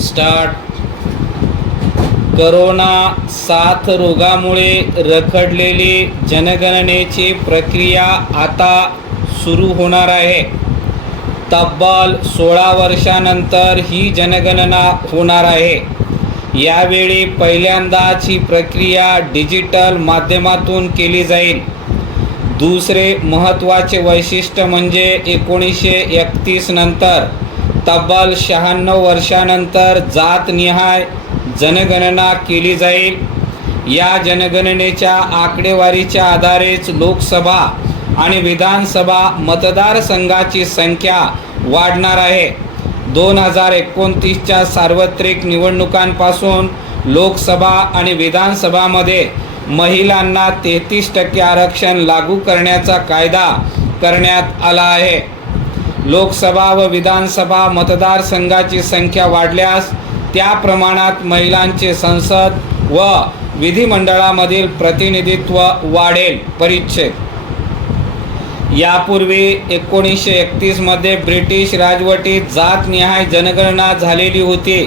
Start. Corona साथ रोगामुळे रखडलेली जनगणनेची प्रक्रिया आता सुरू होणार आहे. तब्बल 16 वर्षानंतर ही जनगणना होणार आहे. यावेळी पहिल्यांदाच ही प्रक्रिया डिजिटल माध्यमातून केली जाईल. दुसरे महत्त्वाचे वैशिष्ट्य म्हणजे 1931 नंतर तब्बल 96 वर्षानंतर जातनिहाय जनगणना केली जाईल. या जनगणनेच्या आकडेवारीच्या आधारेच लोकसभा आणि विधानसभा मतदारसंघाची संख्या वाढणार आहे. 2029च्या सार्वत्रिक निवडणुकांपासून लोकसभा आणि विधानसभामध्ये महिलांना 33% आरक्षण लागू करण्याचा कायदा करण्यात आला आहे. लोकसभा व विधानसभा मतदारसंघाची संख्या वाढल्यास त्या प्रमाणात महिलांचे संसद व विधिमंडळामधील प्रतिनिधित्व वाढेल. परिच्छेद. यापूर्वी 1931 मध्ये ब्रिटिश राजवटीत जातनिहाय जनगणना झालेली होती.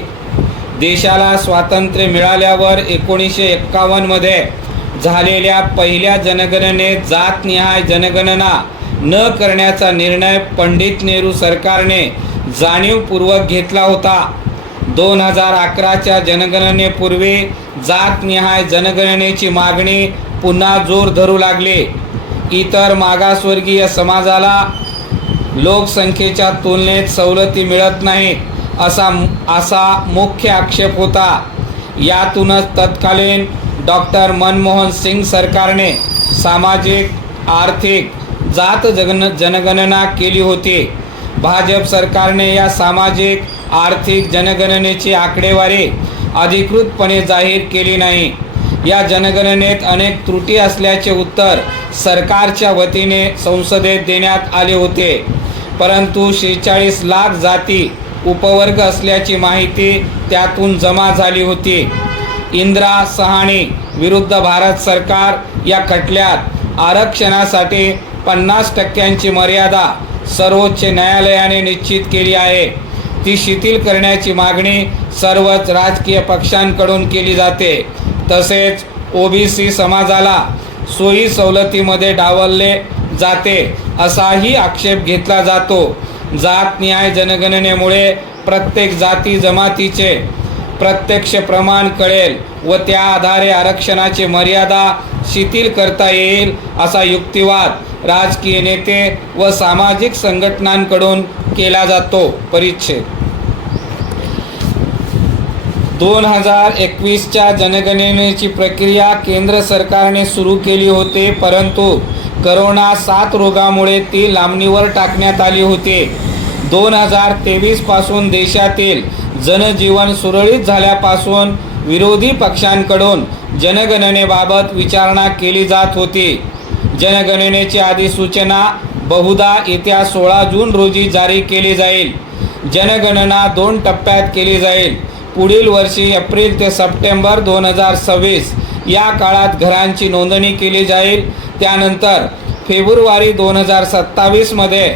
देशाला स्वातंत्र्य मिळाल्यावर 1951 मध्ये झालेल्या पहिल्या जनगणनेत जातनिहाय जनगणना न करण्याचा निर्णय पंडित नेहरू सरकारने जाणीवपूर्वक घेतला होता. 2011च्या जनगणनेपूर्वी जातनिहाय जनगणनेची मागणी पुन्हा जोर धरू लागली. इतर मागासवर्गीय समाजाला लोकसंख्येच्या तुलनेत सवलती मिळत नाहीत असा मुख्य आक्षेप होता. यातूनच तत्कालीन डॉक्टर मनमोहन सिंग सरकारने सामाजिक आर्थिक जात जनगणना केली होती. भाजप सरकारने या सामाजिक आर्थिक जनगणनेची आकडेवारी अधिकृतपणे जाहीर केली नाही. या जनगणनेत अनेक त्रुटी असल्याचे उत्तर सरकारच्या वतीने संसदेत देण्यात आले होते. परंतु 46 लाख जाती उपवर्ग असल्याची माहिती त्यातून जमा झाली होती. इंदिरा सहानी विरुद्ध भारत सरकार या खटल्यात आरक्षणासाठी 50% मर्यादा सर्वोच्च न्यायालयाने निश्चित केली आहे. ती शिथिल करण्याची मागणी सर्वच राजकीय पक्षांकडून केली जाते. तसेच ओबीसी समाजाला सोयी सवलतीमध्ये डावलले जाते असाही आक्षेप घेतला जातो. जातनिहाय जनगणनेमुळे प्रत्येक जाती जमातीचे प्रत्यक्ष प्रमाण कळेल व त्या आधारे आरक्षणाची मर्यादा शिथिल करता येईल असा युक्तिवाद राजकीय नेते व सामाजिक संघटनांकडून केला जातो. परिच्छेद. 2021च्या जनगणनेची प्रक्रिया केंद्र सरकारने सुरू केली होती, परंतु करोना साथ रोगामुळे ती लांबणीवर टाकण्यात आली होती. 2023 पासून देशातील जनजीवन सुरळीत झाल्यापासून विरोधी पक्षांकडून जनगणनेबाबत विचारणा केली जात होती. जनगणनेची अधिसूचना बहुधा येत्या 16 जून रोजी जारी केली जाईल. जनगणना 2 टप्प्यात केली जाईल. पुढील वर्षी एप्रिल ते सप्टेंबर 2026 या काळात घरांची नोंदणी केली जाईल. त्यानंतर फेब्रुवारी 2027 मध्ये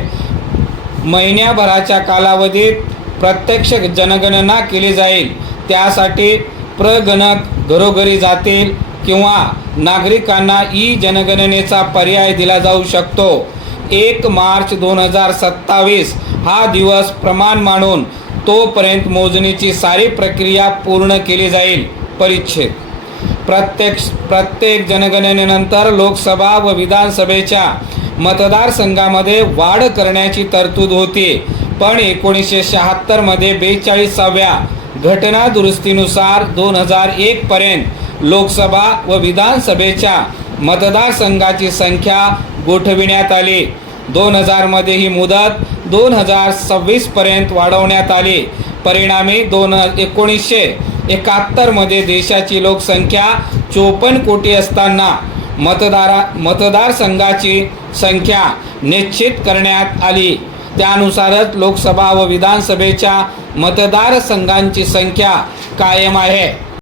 महिन्याभराच्या कालावधीत प्रत्यक्ष जनगणना केली जाईल. त्यासाठी प्रगणक घरोघरी जातील किंवा नागरिकांना जनगणनेचा पर्याय दिला जाऊ शकतो. 1 मार्च 2027 हा दिवस प्रमाण मानून तोपर्यंत मोजणीची सारी प्रक्रिया पूर्ण केली जाईल. परिच्छेद. प्रत्येक जनगणनेनंतर लोकसभा व विधानसभेच्या मतदारसंघामध्ये वाढ करण्याची तरतूद होती. पण 1976 मध्ये 42व्या घटना दुरुस्तीनुसार 2001 पर्यंत लोकसभा व विधानसभेच्या मतदारसंघाची संख्या गोठविण्यात आली. 2000 मध्ये ही मुदत 2026 पर्यंत वाढवण्यात आली. परिणामी 1971 मध्ये देशाची लोकसंख्या 54 कोटी असताना मतदारसंघाची संख्या निश्चित करण्यात आली. त्यानुसारच लोकसभा व विधानसभेच्या मतदारसंघांची संख्या कायम आहे.